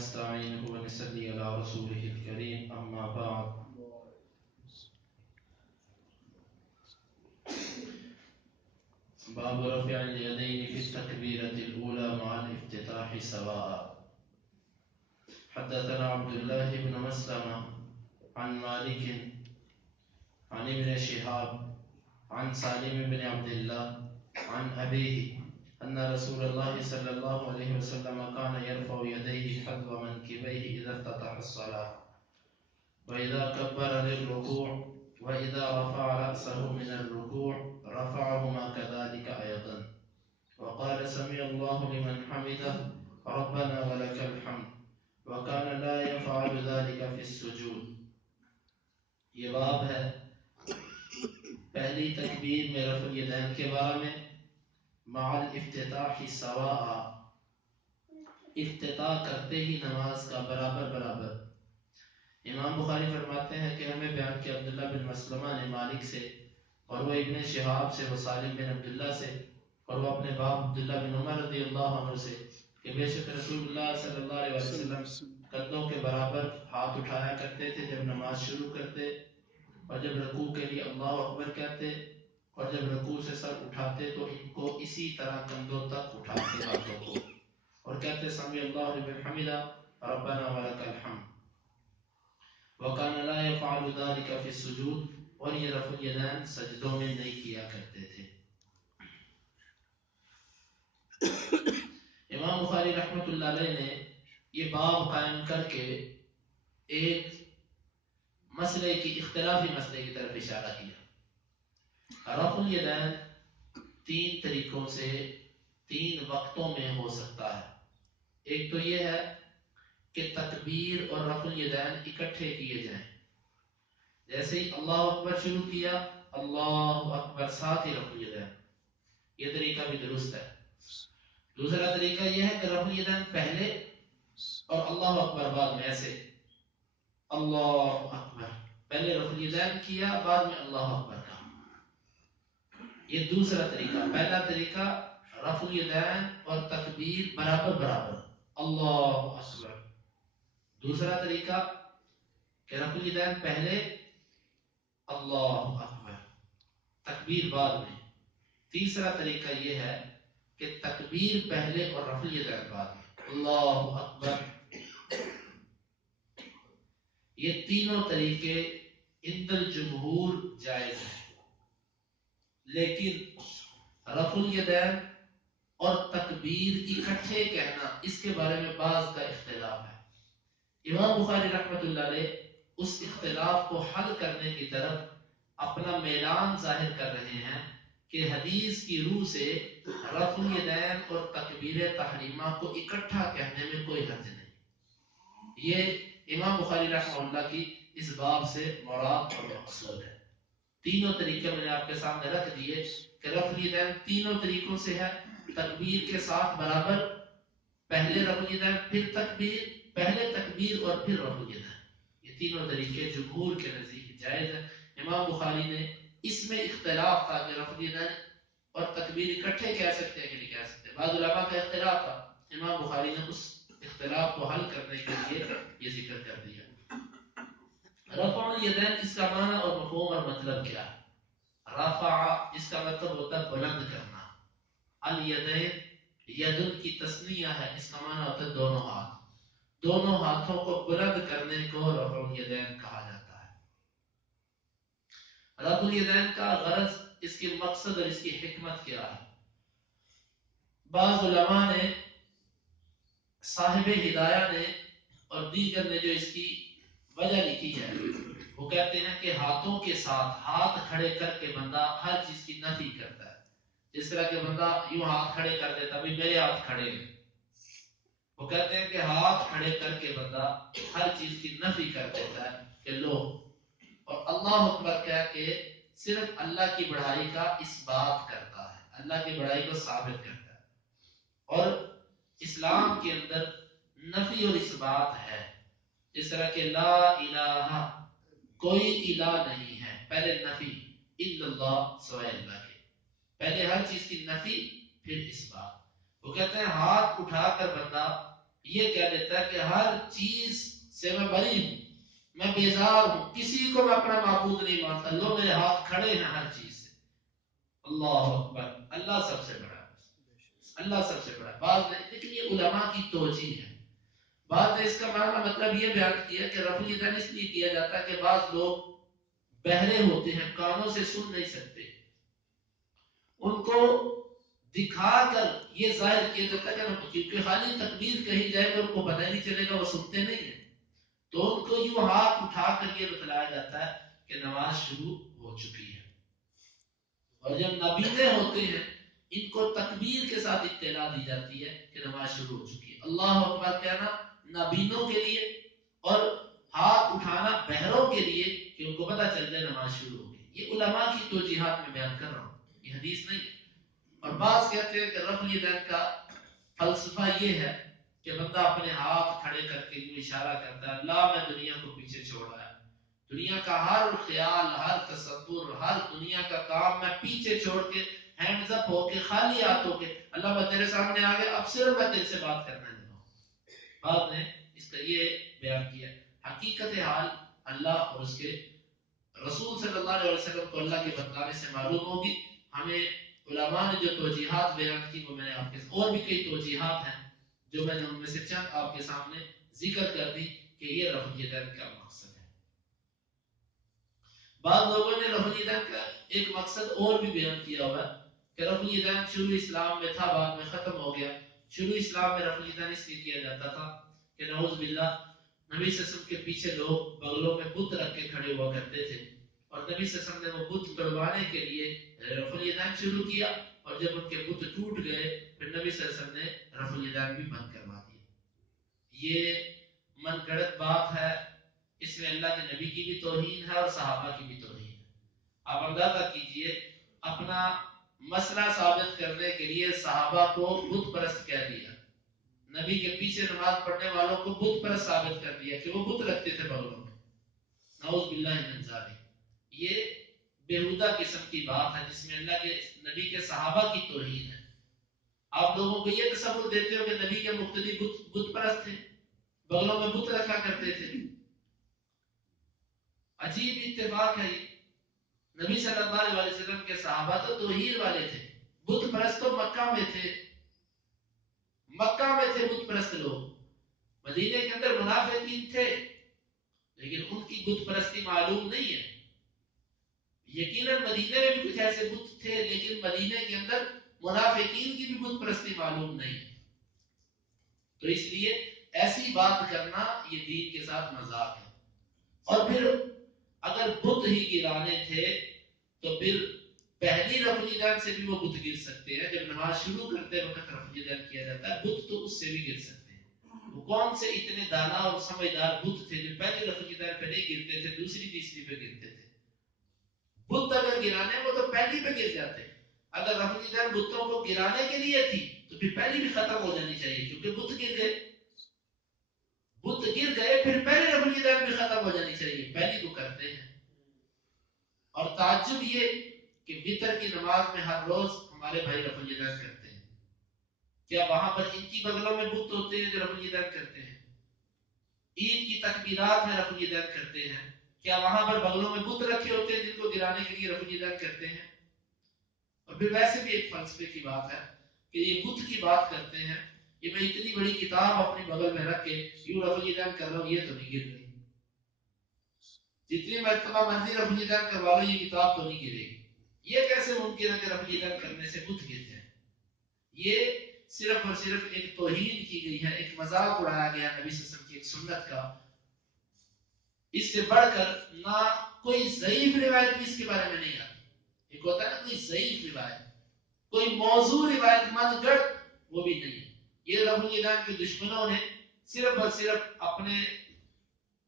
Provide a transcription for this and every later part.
ونستعينه ونصلي على رسوله الكريم أما بعد باب رفع اليدين في التكبيرة الأولى مع الافتتاح سواء. حدثنا عبد الله بن مسلمة عن مالك عن ابن شهاب عن سالم بن عبد الله عن أبيه أن رسول الله صلى الله عليه وسلم كان يرفع يديه حذو منكبيه إذا افتتح الصلاة وإذا كبر للركوع وإذا رفع رأسه من الركوع رفعهما كذلك أيضا وقال سمع الله لمن حمده ربنا ولك الحمد وكان لا يفعل ذلك في السجود. یہ باب ہے پہلی تکبیر میں رفع الیدین کے بارے میں مع الافتتاح سواء، افتتاح کرتے ہی نماز کا برابر برابر. امام بخاری فرماتے ہیں کہ ہمیں بیان کیا عبداللہ بن مسلمہ نے مالک سے اور وہ ابن شہاب سے، وہ سالم بن عبداللہ سے اور وہ اپنے باپ عبداللہ بن عمر رضی اللہ عنہ سے کہ بے شک رسول اللہ صلی اللہ علیہ وسلم قدموں کے برابر ہاتھ اٹھایا کرتے تھے جب نماز شروع کرتے، اور جب رکوع کے لیے اللہ اکبر کہتے، اور جب رکوع سے سر اٹھاتے تو ان کو اسی طرح کندھوں تک اٹھاتے ہاتھوں کو اور کہتے سمع اللہ لمن حمدہ ربنا ولک الحمد. وَكَانَ لَا يَفْعَلُ ذَلِكَ فِي السُّجُودِ، اور یہ رفع الیدین سجدوں میں نہیں کیا کرتے تھے. امام بخاری رحمۃ اللہ علیہ نے یہ باب قائم کر کے ایک مسئلے کی، اختلافی مسئلے کی طرف اشارہ کیا. رفع الیدین تین طریقوں سے تین وقتوں میں ہو سکتا ہے. ایک تو یہ ہے کہ تکبیر اور رفع الیدین اکٹھے کیے جائیں، جیسے ہی اللہ اکبر شروع کیا اللہ اکبر ساتھ ہی رفع الیدین، یہ طریقہ بھی درست ہے. دوسرا طریقہ یہ ہے کہ رفع الیدین پہلے اور اللہ اکبر بعد میں، ایسے اللہ اکبر پہلے رفع الیدین کیا بعد میں اللہ اکبر کہا. یہ دوسرا طریقہ. پہلا طریقہ رفع الیدین اور تکبیر برابر برابر اللہ اکبر. دوسرا طریقہ کہ رفع الیدین پہلے اللہ اکبر تکبیر بعد میں. تیسرا طریقہ یہ ہے کہ تکبیر پہلے اور رفع الیدین بعد میں اللہ اکبر. یہ تینوں طریقے عند الجمہور جائز ہیں، لیکن رفع الیدین اور تکبیر اکٹھے کہنا اس کے بارے میں بعض کا اختلاف ہے. امام بخاری رحمۃ اللہ علیہ اس اختلاف کو حل کرنے کی طرف اپنا میلان ظاہر کر رہے ہیں کہ حدیث کی روح سے رفع الیدین اور تکبیر تحریمہ کو اکٹھا کہنے میں کوئی حرج نہیں. یہ امام بخاری رحمہ اللہ کی اس باب سے مراد اور مقصود ہے. تینوں طریقے میں نے آپ کے سامنے رکھ دیے کہ رفع الیدین تینوں طریقوں سے ہے، تکبیر کے ساتھ برابر، پہلے رفع الیدین پھر تکبیر، پہلے تکبیر اور پھر رفع الیدین. یہ تینوں طریقے جمہور کے نزدیک جائز ہیں. امام بخاری نے اس میں اختلاف تھا کہ رفع الیدین اور تکبیر اکٹھے کہہ سکتے ہیں کہ نہیں کہہ سکتے. بعض علماء کا اختلاف تھا، امام بخاری نے اس اختلاف کو حل کرنے کے لیے یہ ذکر کر دیا. رفع الیدین اس کا معنی اور مفہوم اور مطلب کیا ہے؟ رفع اس کا مطلب ہوتا ہے بلند کرنا. الیدین یدن کی تثنیہ ہے، اس کا معنی ہوتا ہے دونوں ہاتھ. دونوں ہاتھوں کو بلند کرنے کو رفع الیدین کہا جاتا ہے. رفع الیدین کا غرض، اس کی مقصد اور اس کی حکمت کیا ہے؟ بعض علماء نے، صاحب ہدایہ نے اور دیگر نے جو اس کی وجہ لکھی ہے، وہ کہتے ہیں کہ ہاتھوں کے ساتھ ہاتھ کھڑے کر کے بندہ ہر چیز کی نفی کرتا ہے. جس طرح کہ بندہ یوں ہاتھ کھڑے کر دیتا، بھی میرے ہاتھ کھڑے ہیں. وہ کہتے ہیں کہ ہاتھ کھڑے کر کے بندہ ہر چیز کی نفی کر دیتا ہے کہ لو، اور اللہ اکبر کہہ کے صرف اللہ کی بڑائی کا اس بات کرتا ہے، اللہ کی بڑائی کو ثابت کرتا ہے. اور اسلام کے اندر نفی اور اس بات ہے، جس طرح کہ لا الہ، کوئی الہ نہیں ہے، پہلے نفی، الا اللہ، سوائے اللہ کے، پہلے ہر چیز کی نفی پھر اس بات. وہ کہتے ہیں ہاتھ اٹھا کر بندہ یہ کہہ دیتا ہے کہ ہر چیز سے میں بری ہوں، میں بیزار ہوں، کسی کو میں اپنا معبود نہیں مانتا، لو میرے ہاتھ کھڑے ہیں ہر چیز سے۔ اللہ اکبر، اللہ سب سے بڑا، اللہ سب سے بڑا بات نہیں، لیکن یہ علماء کی توجیہ ہے۔ بعض نے اس کا معنی مطلب یہ بیان کیا کہ رفع الیدین اس لیے کیا جاتا ہے کہ بعض لوگ بہرے ہوتے ہیں، کانوں سے سن نہیں سکتے، ان کو دکھا کر یہ ظاہر کیا جاتا ہے کہ کیونکہ خالی تکبیر کہی جائے تو ان کو پتہ نہیں چلے گا، وہ سنتے نہیں ہیں، تو ان کو یوں ہاتھ اٹھا کر یہ بتلایا جاتا ہے کہ نماز شروع ہو چکی ہے۔ اور جب نابینے ہوتے ہیں ان کو تکبیر کے ساتھ اطلاع دی جاتی ہے کہ نماز شروع ہو چکی ہے۔ اللہ اکبر کہنا نابینوں کے لیے اور ہاتھ اٹھانا بہروں کے لیے کہ ان کو پتہ چل جائے نماز شروع ہو گئی۔ یہ علماء کی توجیحات میں بیان کر رہا ہوں، یہ حدیث نہیں ہے۔ اور بعض کہتے ہیں کہ رفع الیدین کا فلسفہ یہ ہے کہ بندہ اپنے ہاتھ کھڑے کر کے یوں اشارہ کرتا ہے اللہ میں دنیا کو پیچھے چھوڑ رہا ہے، دنیا کا ہر خیال، ہر تصور، ہر دنیا کا کام میں پیچھے چھوڑ کے ہینڈز اپ ہو کے خالی ہاتھوں کے اللہ میں تیرے سامنے آ گیا، اب صرف میں تیرے سے بات کرنا لگا ہوں۔ بعد نے اس کا یہ بیان کیا حقیقت حال اللہ اور اس کے رسول صلی اللہ علیہ وسلم کو اللہ کے بتلانے سے معلوم ہوگی۔ ہمیں علماء نے جو توجیحات بیان کی وہ میں نے آپ کے اور بھی کئی توجیحات ہیں جو میں نے ان میں سے چند آپ کے سامنے ذکر کر دی کہ یہ رفع الیدین کا مقصد ہے۔ بعض لوگوں نے رفع الیدین کا ایک مقصد اور بھی بیان کیا ہوا ہے کہ رفع الیدین شروع اسلام میں تھا، بعد میں ختم ہو گیا۔ شروع اسلام میں رفع الیدین اس لیے کیا جاتا تھا کہ نعوذ باللہ نبی صلی اللہ علیہ وسلم کے پیچھے لوگ بغلوں میں بت رکھ کے کھڑے ہوا کرتے تھے، اور نبی صلی اللہ علیہ وسلم نے وہ بت توڑوانے کے لیے رفع الیدین شروع کیا، اور جب ان کے بت ٹوٹ گئے پھر نبی صلی اللہ علیہ وسلم نے رفع الیدین بھی بند کروا دیا۔ یہ من گڑت بات ہے، اس میں اللہ کے نبی کی بھی توہین ہے اور صحابہ کی بھی توہین ہے۔ آپ اندازہ کیجئے اپنا مسئلہ ثابت کرنے کے لیے صحابہ کو بت پرست کہہ دیا، نبی کے پیچھے نماز پڑھنے والوں کو بت پرست ثابت کر دیا کہ وہ بت رکھتے تھے بغلوں میں، نعوذ باللہ من ذالک۔ یہ بےہودہ قسم کی بات ہے جس میں اللہ کے نبی کے صحابہ کی توہین ہے۔ آپ لوگوں کو یہ تصور دیتے ہو کہ نبی کے مقتدی بت پرست تھے، بغلوں میں بت رکھا کرتے تھے۔ عجیب اتفاق ہے یہ، نبی صلی اللہ علیہ وسلم کے صحابہ تو توحید والے تھے، بت پرست تو مکہ میں تھے، مکہ میں تھے بت پرست لوگ، مدینے کے اندر منافقین تھے لیکن ان کی بت پرستی معلوم نہیں ہے۔ یقیناً مدینے میں بھی کچھ ایسے بت تھے لیکن مدینے کے اندر منافقین کی بھی بت پرستی معلوم نہیں ہے۔ تو اس لیے ایسی بات کرنا یہ دین کے ساتھ مذاق ہے۔ اور پھر اگر بت ہی گرانے تھے تو پھر پہلی رفع الیدین سے بھی وہ بت گر سکتے ہیں، جب نماز شروع کرتے وقت رفع الیدین کیا جاتا ہے بت تو اس سے بھی گر سکتے ہیں۔ وہ کون سے اتنے دانا اور سمجھدار بت تھے جو پہلی رفع الیدین پہ نہیں گرتے تھے، دوسری تیسری پہ گرتے تھے؟ بت اگر گرانے وہ تو پہلی پہ گر جاتے، اگر رفع الیدین بتوں کو گرانے کے لیے تھی تو پھر پہلی بھی ختم ہو جانی چاہیے، کیونکہ بت گر گئے، بت گر گئے پھر پہلی رفع الیدین بھی ختم ہو جانی چاہیے، پہلی کو کرتے ہیں۔ اور تعجب یہ کہ وتر کی نماز میں ہر روز ہمارے بھائی رفع الیدین کرتے ہیں، کیا وہاں پر ان کی بغلوں میں بت ہوتے ہیں جو رفع الیدین کرتے ہیں؟ عید کی تکبیرات میں رفع الیدین کرتے ہیں، کیا وہاں پر بغلوں میں بت رکھے ہوتے ہیں جن کو گرانے کے لیے رفع الیدین کرتے ہیں؟ اور پھر ویسے بھی ایک فلسفے کی بات ہے کہ یہ بت کی بات کرتے ہیں، یہ میں اتنی بڑی کتاب اپنی بغل میں رکھ کے یوں رفع الیدین کر رہا ہوں، یہ تو نہیں گر رہی، جتنی مرتبہ مرضی رفع الیدین کروا لو یہ کتاب تو نہیں گرے گی۔ یہ کیسے ممکن ہے کہ رفع الیدین کرنے سے بت گر جائے؟ یہ صرف اور صرف ایک توہین کی گئی ہے، ایک مذاق اڑایا گیا نبی صلی اللہ علیہ وسلم کی ایک سنت کا۔ اس سے بڑھ کر نہ کوئی ضعیف روایت بھی اس کے بارے میں نہیں آتی۔ ایک ہوتا ہے نا کوئی ضعیف روایت، کوئی موضوع روایت من گڑھ، وہ بھی نہیں ہے۔ یہ رفع الیدین کے دشمنوں نے صرف اور صرف اپنے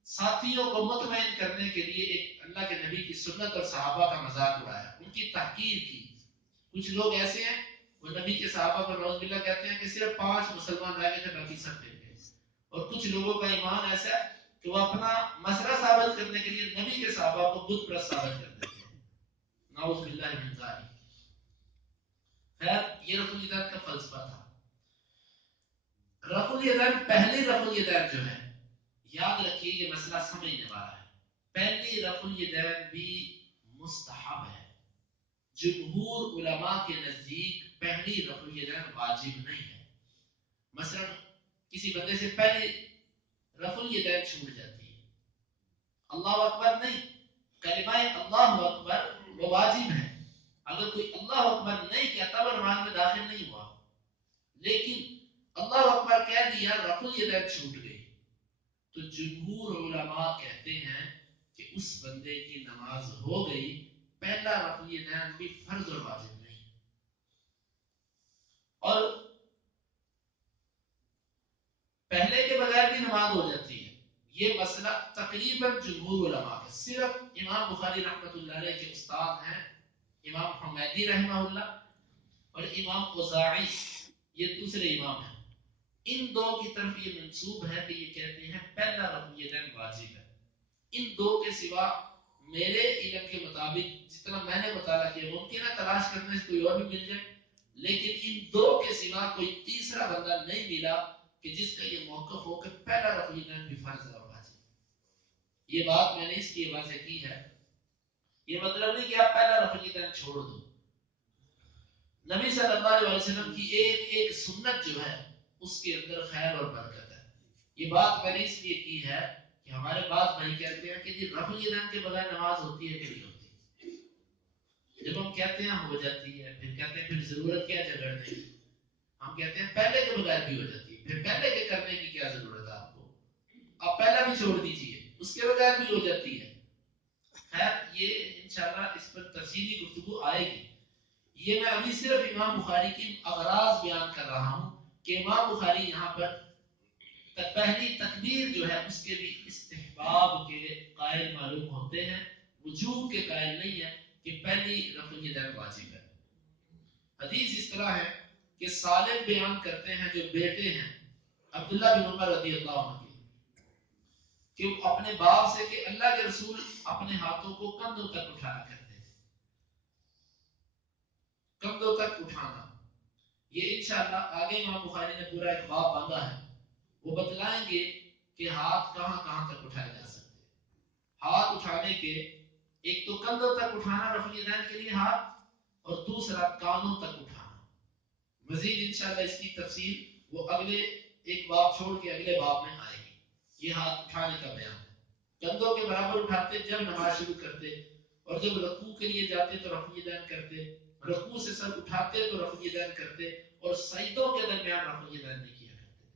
ساتھیوں کو مطمئن کرنے کے لیے ایک اللہ کے نبی کی سنت اور صحابہ کا مذاق اڑایا، ان کی تحقیر کی۔ کچھ لوگ ایسے ہیں وہ نبی کے صحابہ پر نعوذ باللہ کہتے ہیں کہ صرف 5 مسلمان رہ گئے تھے باقی سب مل گئے، اور کچھ لوگوں کا ایمان ایسا ہے کہ وہ اپنا مسئلہ ثابت کرنے کے لیے نبی کے صحابہ کو بت پرست ثابت کر دیتے ہیں، نعوذ باللہ من ذالک۔ خیر یہ رفع الیدین کا فلسفہ تھا۔ رفع الیدین، پہلی رفع الیدین جو ہے، یاد رکھیے یہ مسئلہ سمجھنے والا ہے، پہلی رفع الیدین بھی مستحب ہے. جمہور علماء کے نزدیک پہلی رفع الیدین واجب نہیں ہے. مثلا کسی بندے سے پہلی رفع الیدین چھوٹ جاتی ہے، اللہ اکبر نہیں، کلمہ اللہ اکبر وہ واجب ہے. اگر کوئی اللہ اکبر نہیں کہتا وہ نماز میں داخل نہیں ہوا، لیکن اللہ اکبر کہہ دیا، رفع الیدین چھوٹ گئی، تو جمہور علماء کہتے ہیں کہ اس بندے کی نماز ہو گئی. پہلا رفع الیدین بھی فرض اور واجب نہیں. اور پہلے کے بغیر بھی نماز ہو جاتی ہے، یہ مسئلہ تقریباً جمہور علماء کا، صرف امام بخاری رحمۃ اللہ علیہ کے استاد ہیں امام حمیدی رحمہ اللہ اور امام اوزاعی، یہ دوسرے امام ہیں، ان دو کی طرف یہ منسوب ہے کہ یہ کہتے ہیں پہلا رفع الیدین واجب ہے. ان دو کے سوا میرے علم کے مطابق جتنا میں نے مطالعہ کیا، ممکن ہے تلاش کرنے سے کوئی اور بھی مل جائے، لیکن ان دو کے سوا کوئی تیسرا بندہ نہیں ملا کہ جس کا یہ موقف ہو کہ پہلا رفع الیدین بھی فرض اور واجب. یہ بات میں نے اس لیے واضح کی ہے، یہ مطلب نہیں کہ آپ پہلا رفع الیدین چھوڑ دو. نبی صلی اللہ علیہ وسلم کی ایک ایک سنت جو ہے اس کے اندر خیر اور برکت ہے. یہ بات میں نے اس لیے کی ہے کہ ہمارے بعض بھائی کہتے ہیں کہ جی رفع الیدین کے بغیر نماز ہوتی ہے کہ نہیں ہوتی. جب ہم کہتے ہیں ہو جاتی ہے، پھر کہتے ہیں پھر ضرورت کیا جھگڑنے کی. ہم کہتے ہیں پہلے کے بغیر بھی ہو جاتی ہے، پھر پہلے کے کرنے کی کیا ضرورت ہے آپ کو، آپ پہلا بھی چھوڑ دیجئے، اس کے بغیر بھی ہو جاتی ہے. خیر یہ انشاءاللہ اس پر تفصیلی گفتگو آئے گی. یہ میں ابھی صرف امام بخاری کی اغراض بیان کر رہا ہوں کہ امام بخاری یہاں پر پہلی تکبیر جو ہے اس کے بھی استحباب کے قائل معلوم ہوتے ہیں، وجوب کے قائل نہیں ہے کہ پہلی رفع الیدین واجب ہے. حدیث اس طرح ہے کہ سالم بیان کرتے ہیں جو بیٹے ہیں عبداللہ بن عمر رضی اللہ عنہ کے، کہ وہ اپنے باپ سے کہ اللہ کے رسول اپنے ہاتھوں کو کندھوں تک اٹھایا کرتے تھے. کندھوں تک اٹھانا یہ انشاءاللہ آگے امام بخاری نے پورا ایک باب باندھا ہے، وہ بتلائیں گے کہ ہاتھ کہاں کہاں تک اٹھائے جا سکتے ہیں. ہاتھ اٹھانے کے ایک تو کندھوں تک اٹھانا رفع الیدین کے لیے ہاتھ، اور دوسرا کانوں تک اٹھانا. مزید انشاءاللہ اس کی تفصیل وہ اگلے ایک باب چھوڑ کے اگلے باب میں آئے گی. یہ ہاتھ اٹھانے کا بیان ہے. کندھوں کے برابر اٹھاتے جب نماز شروع کرتے، اور جب رکوع کے لیے جاتے تو رفع الیدین کرتے، رکوع سے سر اٹھاتے تو رفع الیدین کرتے، اور سجدوں کے درمیان رفع الیدین نہیں کیا کرتے تھے.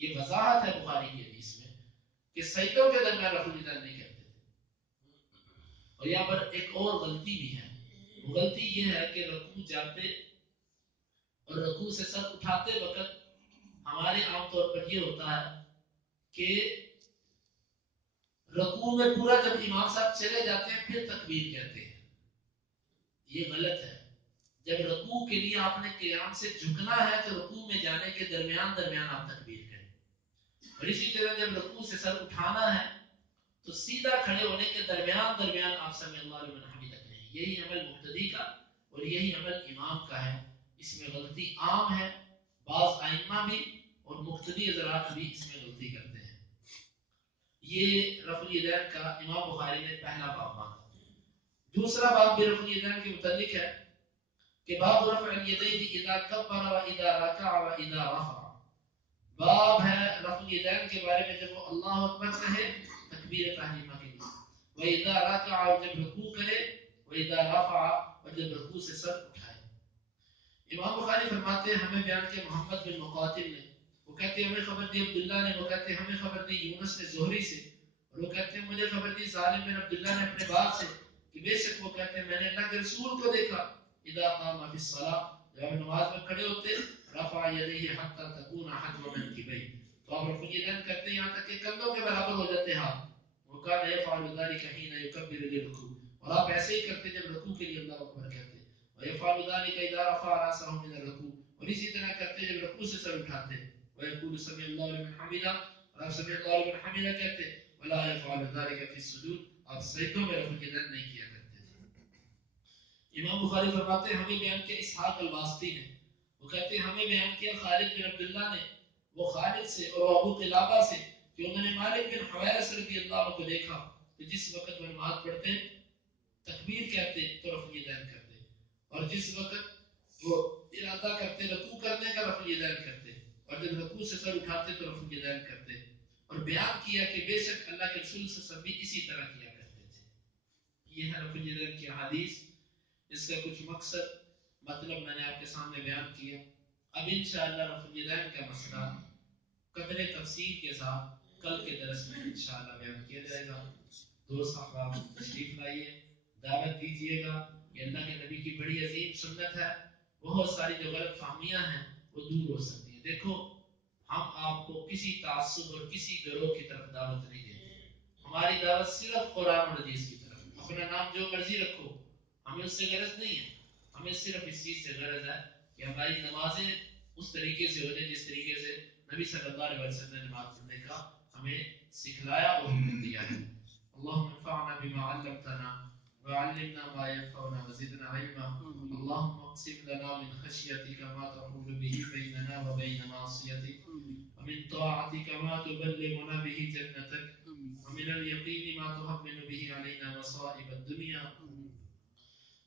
یہ وضاحت ہے بخاری کی حدیث میں کہ سجدوں کے درمیان رفع الیدین نہیں کرتے تھے. اور یہاں پر ایک اور غلطی بھی ہے، وہ غلطی یہ ہے کہ رکوع جاتے اور رکوع سے سر اٹھاتے وقت ہمارے عام طور پر یہ ہوتا ہے کہ رکوع میں پورا جب امام صاحب چلے جاتے ہیں پھر تکبیر کہتے ہیں. یہ غلط ہے. جب رکوع کے لیے آپ نے قیام سے جھکنا ہے تو رکوع میں جانے کے درمیان آپ تکبیر کریں. اور اسی طرح جب رکوع سے سر اٹھانا ہے تو سیدھا کھڑے ہونے کے درمیان آپ سمع اللہ لمن حمدہ کہیں. یہی عمل مقتدی کا اور یہی عمل امام کا ہے. اس میں غلطی عام ہے، بعض ائمہ بھی اور مقتدی حضرات بھی اس میں غلطی کرتے ہیں. یہ رفع الیدین کا امام بخاری نے پہلا باب باندھا. دوسرا باب بھی رفع الیدین کے متعلق ہے کہ باب رفع الیدین اذا کبر و اذا رکع و اذا رفع. باب ہے رفع الیدین کے بارے میں جب وہ اللہ اکبر کہے تکبیر تحریمہ کے لیے، و اذا رکع اور جب رکوع کرے، و اذا رفع اور جب رکوع سے سر اٹھائے. امام بخاری فرماتے ہیں ہمیں بیان کے محمد بن مقاتل نے، وہ کہتے ہیں ہمیں خبر دی عبداللہ نے، وہ کہتے ہیں ہمیں خبر دی یونس نے زہری سے، اور وہ کہتے ہیں مجھے خبر دی سالم بن عبداللہ نے اپنے باپ سے کہ بے شک وہ کہتے ہیں میں نے اللہ کے رسول کو دیکھا اذا قام فی الصلاۃ، جب نماز میں کھڑے ہوتے رفع یدیہ حتی تکون حذو منکبیہ، تو آپ رفع الیدین کرتے یہاں تک کہ کندھوں کے برابر ہو جاتے ہاتھ. وکان یفعل ذلک حین یکبر للرکوع، اور آپ ایسے ہی کرتے جب رکوع کے لیے اللہ اکبر کہتے. ويفعل ذلك اذا رفع راسه من الركوع، اور اسی طرح کرتے جب رکوع سے سر اٹھاتے. ويقول سمع الله لمن حمده، اور آپ سمع الله لمن حمده کہتے. ولا يفعل ذلك في السجود، آپ سجدوں میں رفع الیدین نہیں کیا کرتے تھے. امام بخاری فرماتے ہیں ہمیں بیان کیا اسحاق الواسطی نے، وہ کہتے ہیں ہمیں بیان کیا خالد بن عبداللہ نے، وہ خالد سے اور ابو قلابہ سے کہ انہوں نے مالک بن حویرث رضی اللہ عنہ کو دیکھا کہ جس وقت وہ نماز پڑھتے تکبیر کہتے تو رفع یدین کرتے، اور جس وقت وہ ارادہ کرتے رکوع کرنے کا رفع یدین کرتے، اور جب رکوع سے سر اٹھاتے تو رفع یدین کرتے، اور بیان کیا کہ بے شک اللہ کے رسول صلی اللہ علیہ وسلم بھی اسی طرح کیا کرتے تھے۔ یہ ہے رفع یدین کی حدیث، اس کا کچھ مقصد مطلب میں نے آپ کے سامنے بیان کیا۔ اب انشاءاللہ رفع الیدین کا مسئلہ قدر تفصیل کے ساتھ کل کے درس میں انشاءاللہ بیان کیا جائے گا۔ دوست احباب تشریف لائیے، دعوت دیجیے گا، یہ اللہ کے نبی کی بڑی عظیم سنت ہے۔ بہت ساری جو غلط فہمیاں ہیں وہ دور ہو سکتی ہیں۔ دیکھو ہم آپ کو کسی تعصب اور کسی گروہ کی طرف دعوت نہیں دیتے، ہماری دعوت صرف قرآن اور حدیث کی طرف۔ اپنا نام جو مرضی رکھو، ہمیں اس سے غرض نہیں ہے، ہمیں صرف اس چیز سے غرض ہے کہ ہماری نمازیں اس طریقے سے ہو جائیں جس طریقے سے نبی صلی اللہ علیہ وسلم نے نماز پڑھنے کا ہمیں سکھلایا اور حکم دیا ہے۔ اللهم انفعنا بما علمتنا وعلمنا ما ينفعنا وزدنا علما، اللهم اقسم لنا من خشيتك ما تحول به بيننا وبين معصيتك، ومن طاعتك ما تبلغنا به جنتك، ومن اليقين ما تهون به علينا مصائب الدنيا،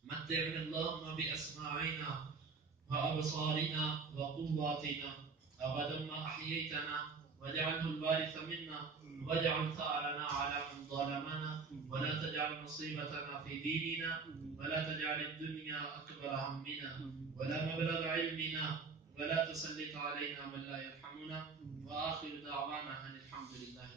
متعنا اللهم بأسماعنا وأبصارنا وقواتنا أبدا ما أحييتنا، واجعله الوارث منا، واجعل ثأرنا على من ظلمنا، ولا تجعل مصيبتنا في ديننا، ولا تجعل الدنيا أكبر همنا ولا مبلغ علمنا، ولا تسلط علينا من لا يرحمنا، وآخر دعوانا أن الحمد لله